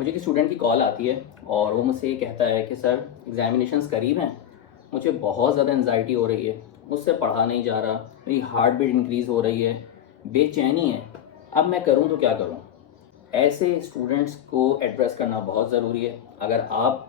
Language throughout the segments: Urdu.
مجھے ایک اسٹوڈنٹ کی کال آتی ہے اور وہ مجھ سے یہ کہتا ہے کہ سر ایگزامینیشنز قریب ہیں، مجھے بہت زیادہ انزائٹی ہو رہی ہے، مجھ سے پڑھا نہیں جا رہا، میری ہارٹ بیٹ انکریز ہو رہی ہے، بے چینی ہے، اب میں کروں تو کیا کروں؟ ایسے اسٹوڈنٹس کو ایڈریس کرنا بہت ضروری ہے۔ اگر آپ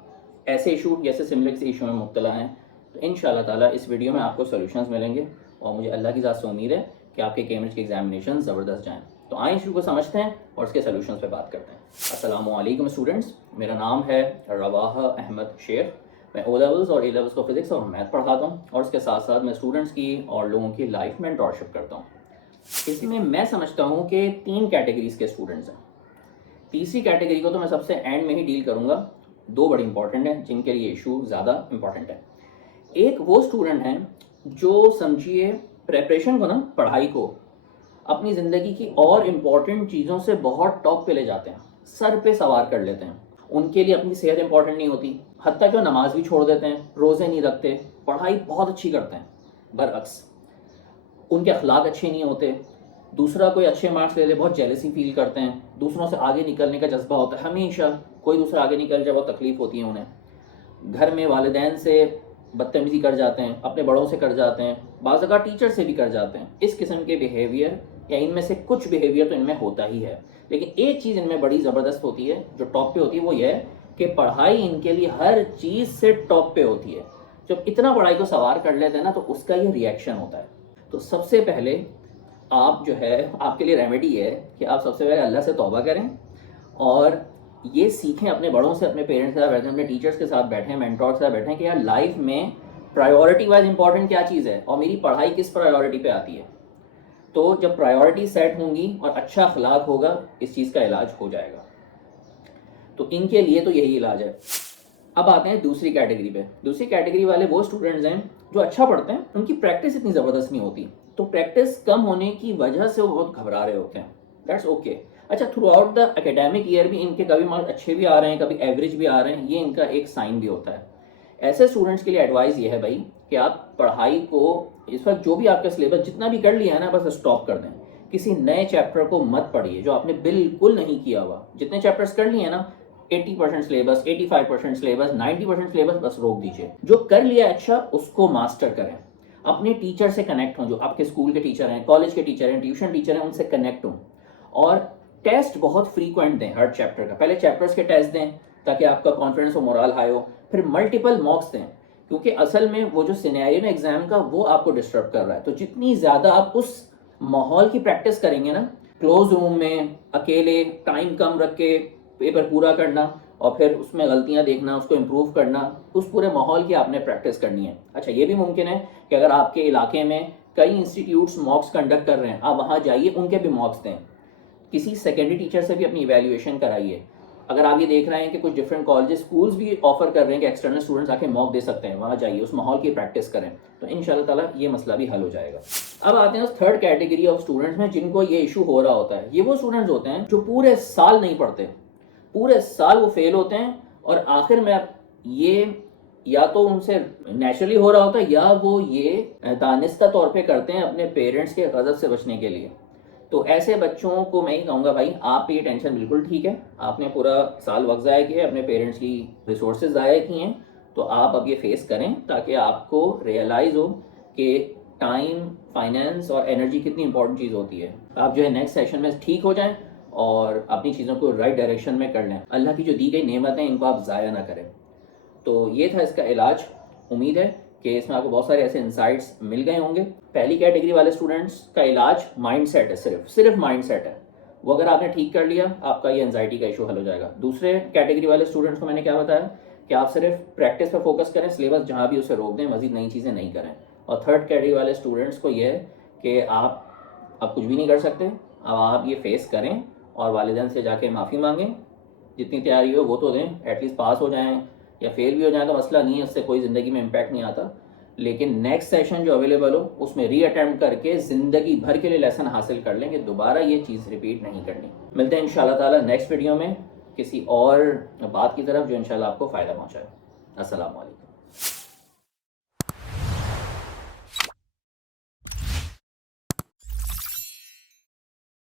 ایسے ایشو جیسے سملر کسی ایشو میں مبتلا ہیں تو انشاءاللہ تعالیٰ اس ویڈیو میں آپ کو سولوشنز ملیں گے، اور مجھے اللہ کی ذات سے امید ہے کہ آپ کے کیمبرج کے ایگزامینیشن زبردست جائیں۔ تو آئیں ایشو کو سمجھتے ہیں اور اس کے سولوشنز پہ بات کرتے ہیں۔ السلام علیکم اسٹوڈنٹس، میرا نام ہے رواحہ احمد شیخ۔ میں او لیولز اور اے لیولز کو فزکس اور میتھ پڑھاتا ہوں، اور اس کے ساتھ ساتھ میں اسٹوڈنٹس کی اور لوگوں کی لائف میں مینٹورشپ کرتا ہوں۔ اس میں سمجھتا ہوں کہ 3 کیٹیگریز کے اسٹوڈنٹس ہیں۔ تیسری کیٹیگری کو تو میں سب سے اینڈ میں ہی ڈیل کروں گا، 2 بڑی امپورٹنٹ ہیں جن کے لیے ایشو زیادہ امپورٹنٹ ہے۔ ایک وہ اسٹوڈنٹ ہیں جو سمجھیے پریپریشن کو پڑھائی کو اپنی زندگی کی اور امپورٹنٹ چیزوں سے بہت ٹاپ پہ لے جاتے ہیں، سر پہ سوار کر لیتے ہیں۔ ان کے لیے اپنی صحت امپورٹنٹ نہیں ہوتی، حتیٰ کہ وہ نماز بھی چھوڑ دیتے ہیں، روزے نہیں رکھتے، پڑھائی بہت اچھی کرتے ہیں۔ برعکس ان کے اخلاق اچھے نہیں ہوتے، دوسرا کوئی اچھے مارکس لے لے بہت جیلسی فیل کرتے ہیں، دوسروں سے آگے نکلنے کا جذبہ ہوتا ہے، ہمیشہ کوئی دوسرا آگے نکل جائے بہت تکلیف ہوتی ہے انہیں۔ گھر میں والدین سے بدتمیزی کر جاتے ہیں، اپنے بڑوں سے کر جاتے ہیں، بعض اوقات ٹیچر سے بھی کر جاتے ہیں۔ اس قسم کے بیہیویئر یا ان میں سے کچھ بیہیویئر تو ان میں ہوتا ہی ہے، لیکن ایک چیز ان میں بڑی زبردست ہوتی ہے جو ٹاپ پہ ہوتی ہے، وہ یہ ہے کہ پڑھائی ان کے لیے ہر چیز سے ٹاپ پہ ہوتی ہے۔ جب اتنا پڑھائی کو سوار کر لیتے ہیں نا تو اس کا یہ ری ایکشن ہوتا ہے۔ تو سب سے پہلے آپ جو ہے آپ کے لیے ریمیڈی ہے کہ آپ سب سے پہلے اللہ سے توبہ کریں اور یہ سیکھیں، اپنے بڑوں سے، اپنے پیرنٹس کے ساتھ بیٹھیں، اپنے ٹیچرس کے ساتھ بیٹھیں، مینٹور کے ساتھ بیٹھیں کہ یار لائف میں پرائیورٹی وائز امپورٹنٹ کیا چیز ہے اور میری پڑھائی کس پرائیورٹی پہ آتی ہے۔ تو جب پرائیورٹی سیٹ ہوں گی اور اچھا اخلاق ہوگا، اس چیز کا علاج ہو جائے گا۔ تو ان کے لیے تو یہی علاج ہے۔ اب آتے ہیں دوسری کیٹیگری پہ۔ دوسری کیٹیگری والے وہ اسٹوڈنٹس ہیں جو اچھا پڑھتے ہیں، ان کی پریکٹس اتنی زبردست نہیں ہوتی، تو پریکٹس کم ہونے کی وجہ سے وہ بہت گھبرا رہے ہوتے ہیں۔ That's okay. اچھا، throughout the academic year بھی ان کے کبھی مارکس اچھے بھی آ رہے ہیں، کبھی ایوریج بھی آ رہے ہیں، یہ ان کا ایک سائن بھی ہوتا ہے۔ ایسے اسٹوڈنٹس کے لیے ایڈوائز یہ ہے بھائی کہ آپ پڑھائی کو اس وقت جو بھی آپ کا سلیبس جتنا بھی کر لیا ہے نا، بس اسٹاپ کر دیں۔ کسی نئے چیپٹر کو مت پڑھیے جو آپ نے بالکل نہیں کیا ہوا۔ جتنے چیپٹرس کر لیے ہیں نا، 80% سلیبس، 85% سلیبس، 90% سلیبس، بس روک دیجیے۔ جو کر لیا اچھا اس کو ماسٹر کریں۔ اپنے ٹیچر سے کنیکٹ ہوں، جو آپ کے اسکول کے ٹیچر ہیں، کالج کے ٹیچر ہیں، ٹیوشن ٹیچر ہیں، ان سے کنیکٹ ہوں۔ اور ٹیسٹ بہت فریکوینٹ دیں ہر چیپٹر کا۔ پہلے چیپٹرس کے ٹیسٹ دیں تاکہ آپ کا کانفیڈنس اور مورال ہائی ہو، پھر ملٹیپل موکس دیں، کیونکہ اصل میں وہ جو سینیریو ہے ایگزام کا وہ آپ کو ڈسٹرب کر رہا ہے۔ تو جتنی زیادہ آپ اس ماحول کی پریکٹس کریں گے نا، کلوز روم میں اکیلے ٹائم کم رکھ کے پیپر پورا کرنا اور پھر اس میں غلطیاں دیکھنا، اس کو امپروو کرنا، اس پورے ماحول کی آپ نے پریکٹس کرنی ہے۔ اچھا، یہ بھی ممکن ہے کہ اگر آپ کے علاقے میں کئی انسٹیٹیوٹس موکس کنڈکٹ کر رہے ہیں، آپ وہاں جائیے، ان کے بھی موکس دیں۔ کسی سیکنڈری ٹیچر سے بھی اپنی ایویلیویشن کرائیے۔ اگر آپ یہ دیکھ رہے ہیں کہ کچھ ڈفرینٹ کالجز، اسکولز بھی آفر کر رہے ہیں کہ ایکسٹرنل اسٹوڈنٹس آ کے موک دے سکتے ہیں، وہاں جائیے، اس ماحول کی پریکٹس کریں، تو ان شاء اللہ تعالیٰ یہ مسئلہ بھی حل ہو جائے گا۔ اب آتے ہیں اس تھرڈ کیٹیگری آف اسٹوڈنٹس میں جن کو یہ ایشو ہو رہا ہوتا ہے۔ یہ وہ اسٹوڈنٹس ہوتے ہیں جو پورے سال نہیں پڑھتے، پورے سال وہ فیل ہوتے ہیں، اور آخر میں یہ یا تو ان سے نیچرلی ہو رہا ہوتا ہے یا وہ یہ دانستہ طور پہ کرتے ہیں اپنے پیرنٹس کے غضب سے بچنے کے لیے۔ تو ایسے بچوں کو میں ہی کہوں گا بھائی آپ کی یہ ٹینشن بالکل ٹھیک ہے، آپ نے پورا سال وقت ضائع کیا ہے، اپنے پیرنٹس کی ریسورسز ضائع کی ہیں، تو آپ اب یہ فیس کریں تاکہ آپ کو ریئلائز ہو کہ ٹائم، فائنینس اور انرجی کتنی امپورٹنٹ چیز ہوتی ہے۔ آپ جو ہے نیکسٹ سیشن میں ٹھیک ہو جائیں اور اپنی چیزوں کو رائٹ ڈائریکشن میں کر لیں۔ اللہ کی جو دی گئی نعمتیں ان کو آپ ضائع نہ کریں۔ تو یہ تھا اس کا علاج۔ امید ہے کہ اس میں آپ کو بہت سارے ایسے انسائٹس مل گئے ہوں گے۔ پہلی کیٹیگری والے اسٹوڈنٹس کا علاج مائنڈ سیٹ ہے، صرف مائنڈ سیٹ ہے، وہ اگر آپ نے ٹھیک کر لیا آپ کا یہ انزائٹی کا ایشو حل ہو جائے گا۔ دوسرے کیٹیگری والے اسٹوڈنٹس کو میں نے کیا بتایا کہ آپ صرف پریکٹس پہ فوکس کریں، سلیبس جہاں بھی اسے روک دیں، مزید نئی چیزیں نہیں کریں۔ اور تھرڈ کیٹیگری والے اسٹوڈنٹس کو یہ ہے کہ آپ اب کچھ بھی نہیں کر سکتے، اب آپ یہ فیس کریں اور والدین سے جا کے معافی مانگیں، جتنی تیاری ہو وہ تو دیں، ایٹ لیسٹ پاس ہو جائیں، یا فیل بھی ہو جائیں تو مسئلہ نہیں ہے، اس سے کوئی زندگی میں امپیکٹ نہیں آتا، لیکن نیکسٹ سیشن جو اویلیبل ہو اس میں ری اٹیمپٹ کر کے زندگی بھر کے لیے لیسن حاصل کر لیں کہ دوبارہ یہ چیز ریپیٹ نہیں کرنی۔ ملتے ہیں انشاءاللہ تعالیٰ نیکسٹ ویڈیو میں کسی اور بات کی طرف جو انشاءاللہ آپ کو فائدہ پہنچائے۔ السلام علیکم۔